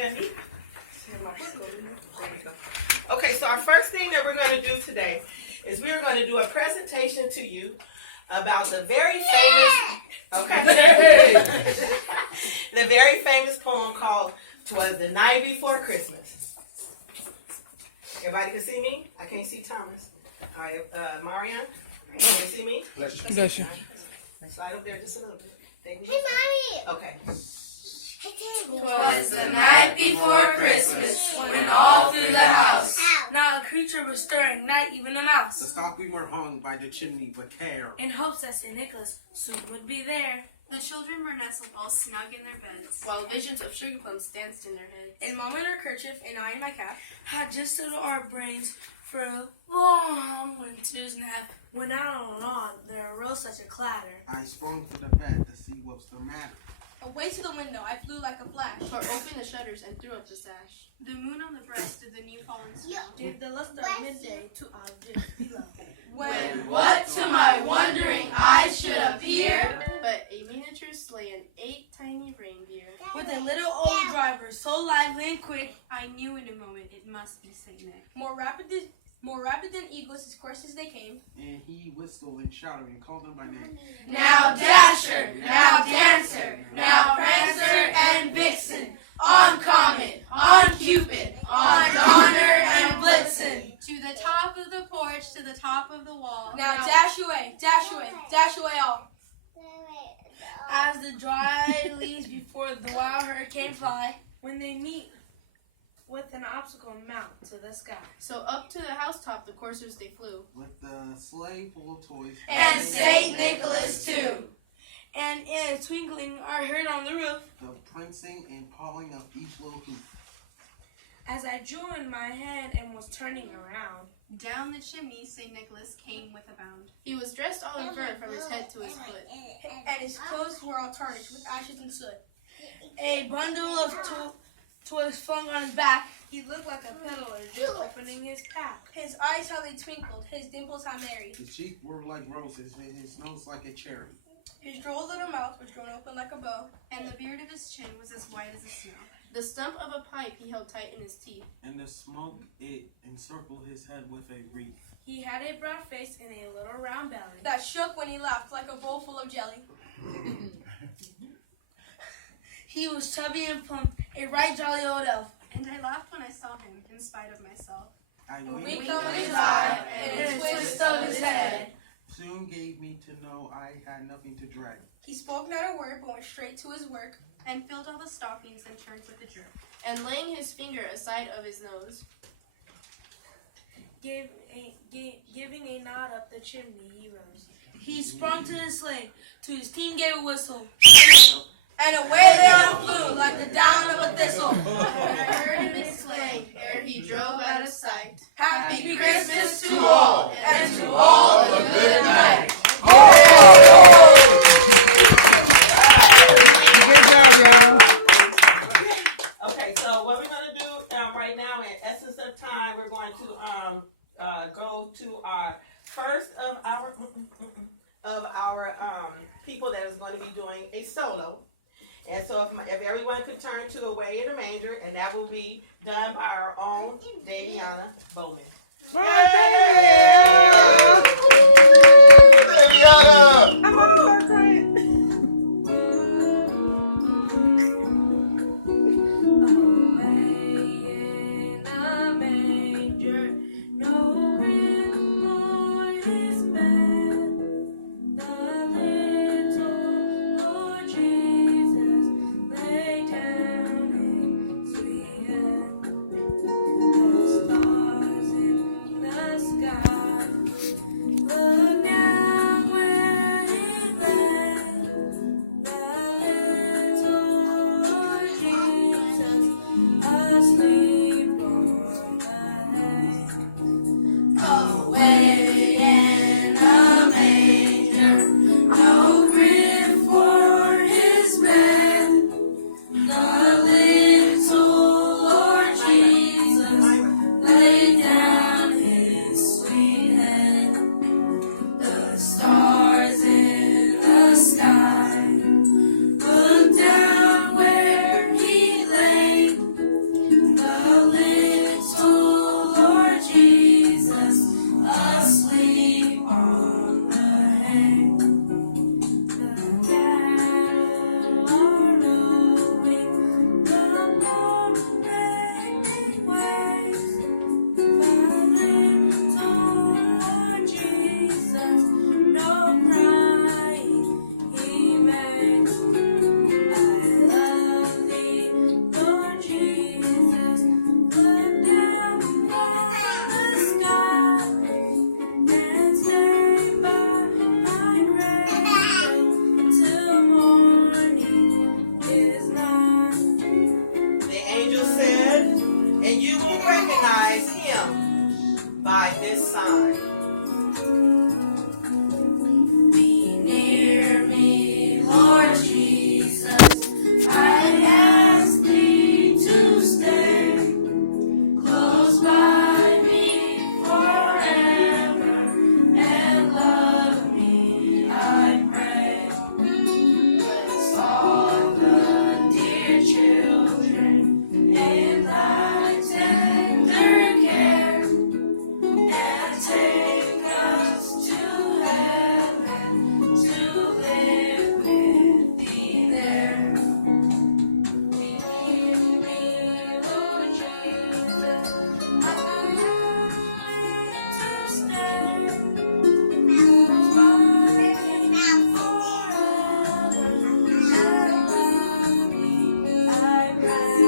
at me. Okay, so our first thing that we're going to do today is we're going to do a presentation to you about the very famous poem called "'Twas the Night Before Christmas." Everybody can see me? I can't see Thomas. All right, Marianne, can you see me? Bless you. Slide up there just a little bit. Hey, Mommy! Okay. 'Twas the night before Christmas, when all through the house not a creature was stirring, not even a mouse. The stocking were hung by the chimney with care, in hopes that St. Nicholas soon would be there. the children were nestled all snug in their beds, while visions of sugar plums danced in their heads. And Mom in her kerchief, and I in my cap, had just settled our brains for a long winter's nap. When out and on there arose such a clatter. I sprung to the bed to see what's the matter. Away to the window, I flew like a flash. Tore open the shutters and threw up the sash. The moon on the breast did the new fallen snow. Gave the luster of midday to objects below. When what to my wondering eyes should appear, but a miniature sleigh and 8 tiny reindeer. With a little old driver, so lively and quick, I knew in a moment it must be Saint Nick. More rapid than eagles, his courses they came. And he whistled and shouted and called them by name. Now Dasher, now Dancer, now Prancer and Vixen, on Comet, on Cupid, on Donner and Blitzen. To the top of the porch, to the top of the wall. Now dash away, dash away, dash away all. as the dry leaves before the wild hurricane fly, when they meet with an obstacle mount to the sky. So up to the housetop the coursers they flew. With the sleigh full of toys. And Saint Nicholas too. And in a twinkling I heard on the roof, The prancing and pawing of each little hoop. as I joined my hand and was turning around. Down the chimney Saint Nicholas came with a bound. He was dressed all in fur from his head to his foot. And his clothes were all tarnished with ashes and soot. A bundle of toys flung on his back. He looked like a peddler just opening his pack. His eyes how they twinkled, his dimples how merry. His cheeks were like roses and his nose like a cherry. His droll little mouth was grown open like a bow. And the beard of his chin was as white as the snow. The stump of a pipe he held tight in his teeth. And the smoke it encircled his head with a wreath. He had a broad face and a little round belly. That shook when he laughed like a bowl full of jelly. He was chubby and plump, a right jolly old elf. And I laughed when I saw him, in spite of myself. I A wink winked of his his eye, eye, and and a a twist of his head. soon gave me to know I had nothing to dread. He spoke not a word, but went straight to his work. And filled all the stockings and turned with a jerk. And laying his finger aside of his nose, Giving a nod up the chimney, he rose. He sprung to his sleigh, to his team gave a whistle, And away they all flew like the down of a thistle. and I heard him exclaim, ere he drove out of sight, Happy Christmas to all, and to all a good night. Okay, so what we're going to do right now, in essence of time, we're going to go to our first of our people that is going to be doing a solo. And so if everyone could turn to Away in the Manger, and that will be done by our own Daviana Bowman. Daviana! I'm all crying. Look down where he lay. sign. Be near me, Lord Jesus. I ask thee to stay close by me forever and love me, I pray. Bless all the dear children in thy tender care, and take us to heaven to live with thee there. Lead me, Lord Jesus, I need to stay close by me forever and love me, I pray.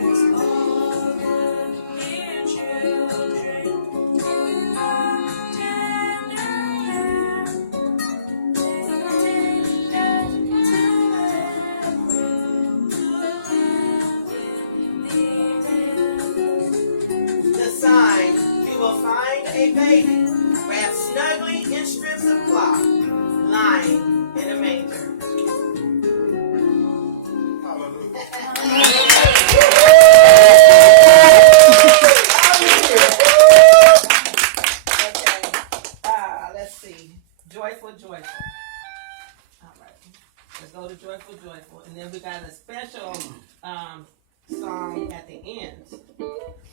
Bless all the dear children in thy tender care, take us to heaven to live with thee there. The sign, you will find a baby wrapped snugly in strips of cloth, lying in a manger. Okay, let's see. Joyful, joyful. All right, let's go to joyful, joyful, and then we got a special song at the end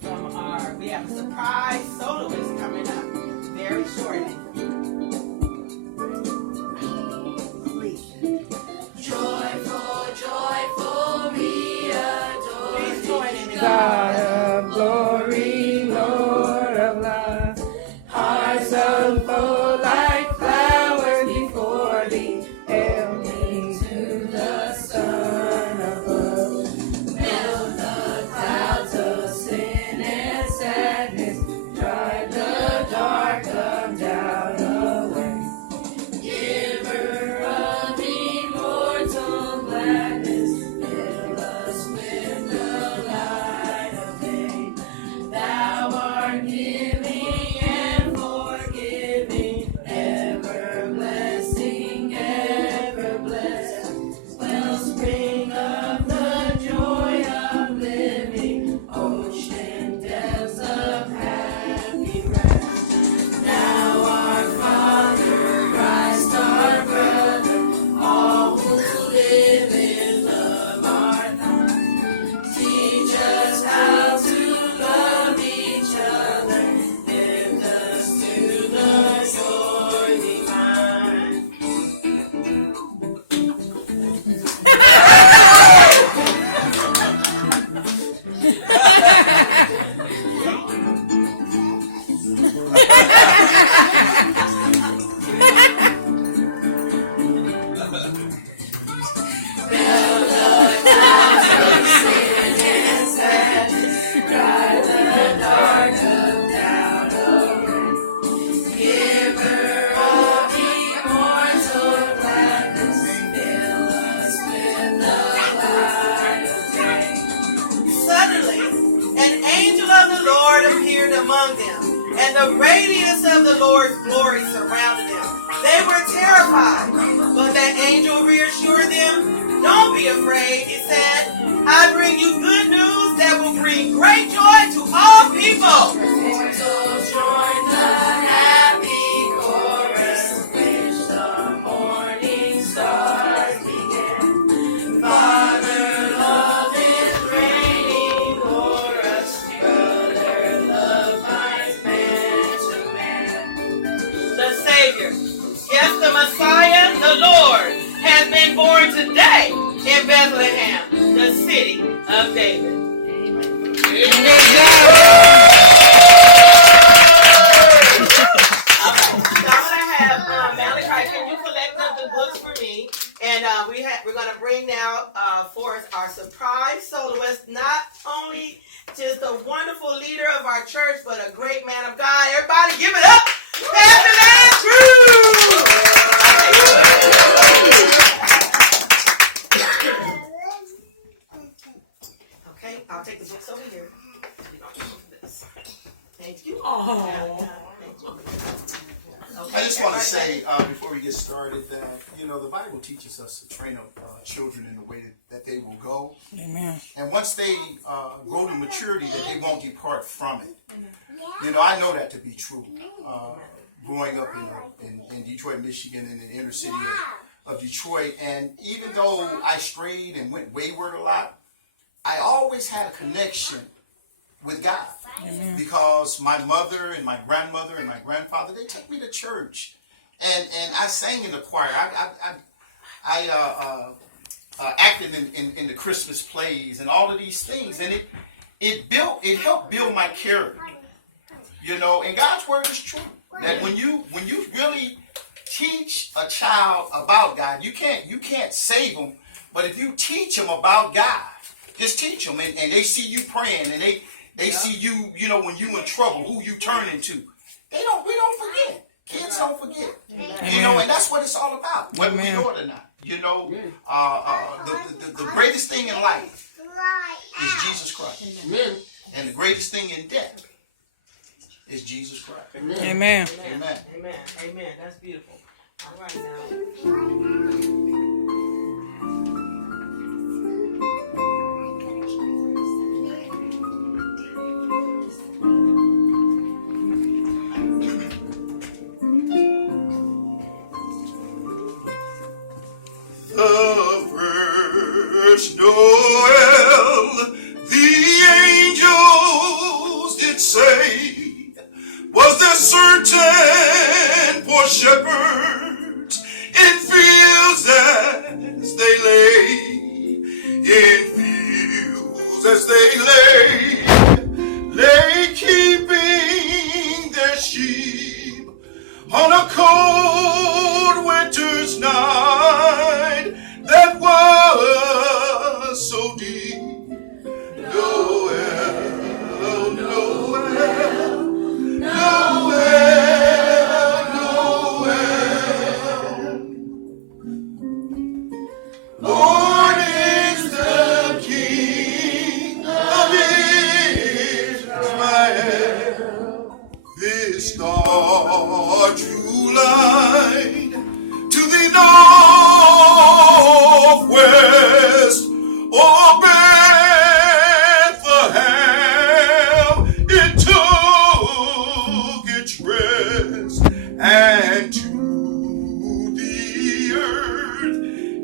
from we have a surprise soloist coming up very shortly. Joyful, joyful, we adore Please join in. God of glory, Lord of love, hearts unfold like flowers before thee. Hail me to the sun above. Melt the clouds of sin and sadness, drive the dark, come down away. Giver of immortal gladness, fill us with the light of day. Thou art giving and forgiving, ever blessing, ever blessed. Wellspring of the joy of living, ocean depths of happy rest. Now our Father, Christ our brother, all who live in love are thine. Teach us how to love each other, lift us to the shore divine. Drive the dark up, down away. Giver of immortal gladness, fill us with the light of day. Suddenly, an angel of the Lord appeared among them, and the radiance of the Lord's glory surrounded them. They were terrified, but that angel reassured them. Don't be afraid, he said. I bring you good news that will bring great joy to all people. Mortals join the happy chorus, which the morning stars began. Father, love is reigning o'er us. Brother, love binds man to man. The Savior, yes, the Messiah, the Lord, has been born today in Bethlehem, the city of David. Malachi, can you collect up the books for me? And we're going to bring now forth our surprise soloist, not only just a wonderful leader of our church, but a great man of God. Everybody give it up. Pastor Andrew! Okay, I'll take the books over here. Thank you. I just want to say before we get started that, you know, the Bible teaches us to train up children in the way that they will go. Amen. And once they grow to maturity, that they won't depart from it. You know, I know that to be true. Growing up in Detroit, Michigan, in the inner city of Detroit, and even though I strayed and went wayward a lot, I always had a connection with God. Amen. Because my mother and my grandmother and my grandfather, they take me to church, and I sang in the choir. I acted in the Christmas plays and all of these things, and it helped build my character. You know, and God's word is true. That when you really teach a child about God, you can't save them, but if you teach them about God, just teach them, and they see you praying, and they see you, you know, when you in trouble, who you turn into. We don't forget. Kids don't forget. Amen. You know, and that's what it's all about, whether we know it or not. You know, the greatest thing in life is Jesus Christ. Amen. And the greatest thing in death is Jesus Christ. Amen. Amen. Amen. Amen. Amen. That's beautiful. All right now. The first Noel, the angels did say, was there certain poor shepherds in fields as they lay, in fields as they lay keeping their sheep on a cold winter's night that was so deep. Noel, Noel, Noel, Noel. Born is the King of Israel. This star drew light to the northwest, oh Bethlehem, it took its rest, and to the earth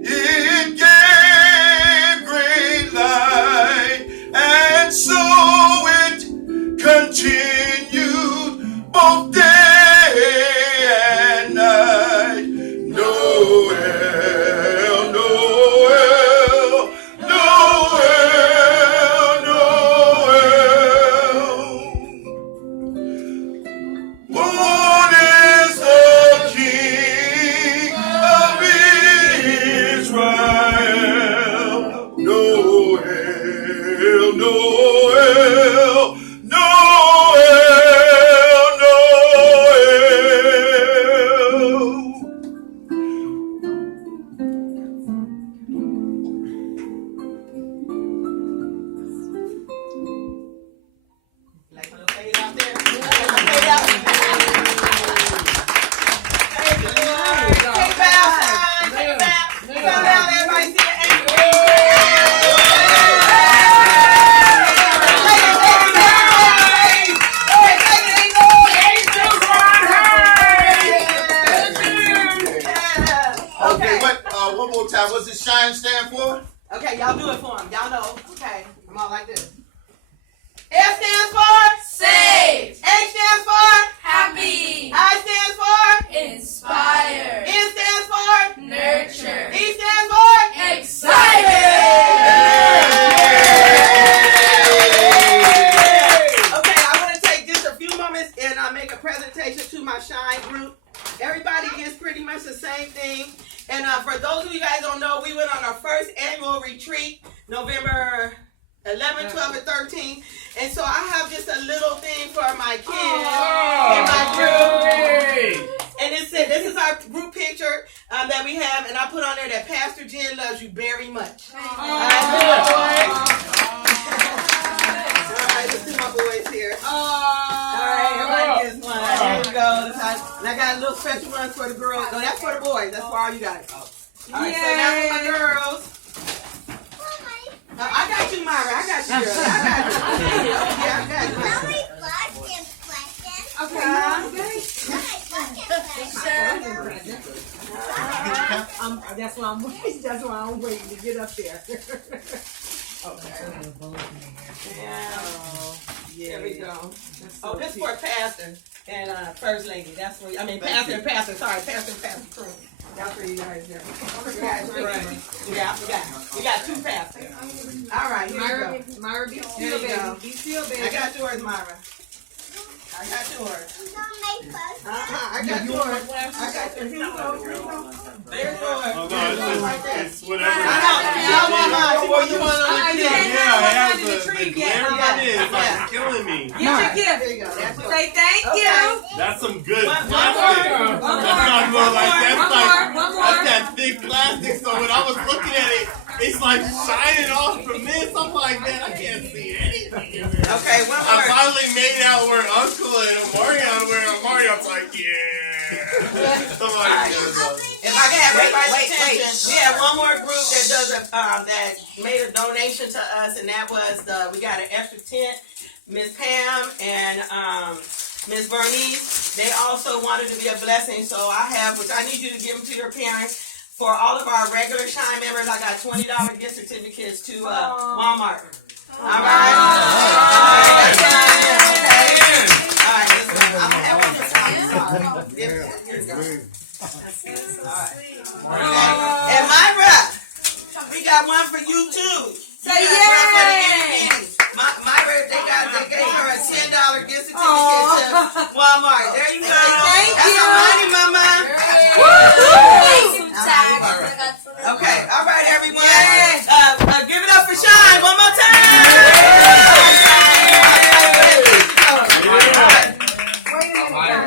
it gave great light, and so it continued both day and night. Noel, Noel, Noel, Noel. Born is the King of Israel. Noel, Noel, Noel, Noel. Like a little fade out there. Fade out. Thank you, Lord. Take bow, son. Take bow. Bow down, everybody. See the angel. Okay, one more time. What's the shine stand for? Okay, y'all do it for him. Y'all know. Okay, come on like this. S stands for Save. H stands for Happy. I stands for Inspire. N stands for Nurture. E stands for Excited. Okay, I want to take just a few moments and make a presentation to my Shine group. Everybody gets pretty much the same thing. And for those of you guys don't know, we went on our first annual retreat, November 11, 12, and 13. And so I have just a little thing for my kids in my group. And it said, this is our group picture that we have. And I put on there that Pastor Jen loves you very much. All right, let's see my boys here. All right, everybody And I got a little special ones for the girls. No, that's for the boys. That's for all you guys. All right, so now for my girls. I got you, Myra. I got you, girl. I got you. Yeah, I got you. That's why I'm waiting. That's why I'm waiting to get up there. Okay. There we go. Oh, this for Pastor and First Lady. That's for Pastor and Pastor. Sorry, Pastor and Pastor Crew. That's for you guys there. We got two pastors. All right, here we go. Myra, be still, baby. Be still, baby. I got yours, Myra. I got yours. I got yours. I got yours. Here you go. There's yours. Oh, no, it's whatever. I know. You want on the Yeah, it has the glaring on it. It's like killing me. Get your gift. There you go. That's yours. Say thank you. That's some good One plastic. more. That's not more like One that's more. that thick plastic. So when I was looking at it, it's like shining off from this. I'm like, man, I can't see anything. Okay, one I more. finally made out where Uncle and Marion were. Marion's like, yeah. Somebody get it up. If I can have everybody's attention, we have one more group that does that made a donation to us, and that was we got an extra tent. Miss Pam and Miss Bernice, they also wanted to be a blessing, so I have, which I need you to give them to your parents. For all of our regular Shine members, I got $20 gift certificates to Walmart. All right. I'm gonna have one this time. Here you go. And Myra, we got one for you too. Say yay! Myra, they gave her a $10 gift certificate to Walmart. There you go. Thank That's you. some money, Mama. Woo! Okay, all right, everyone.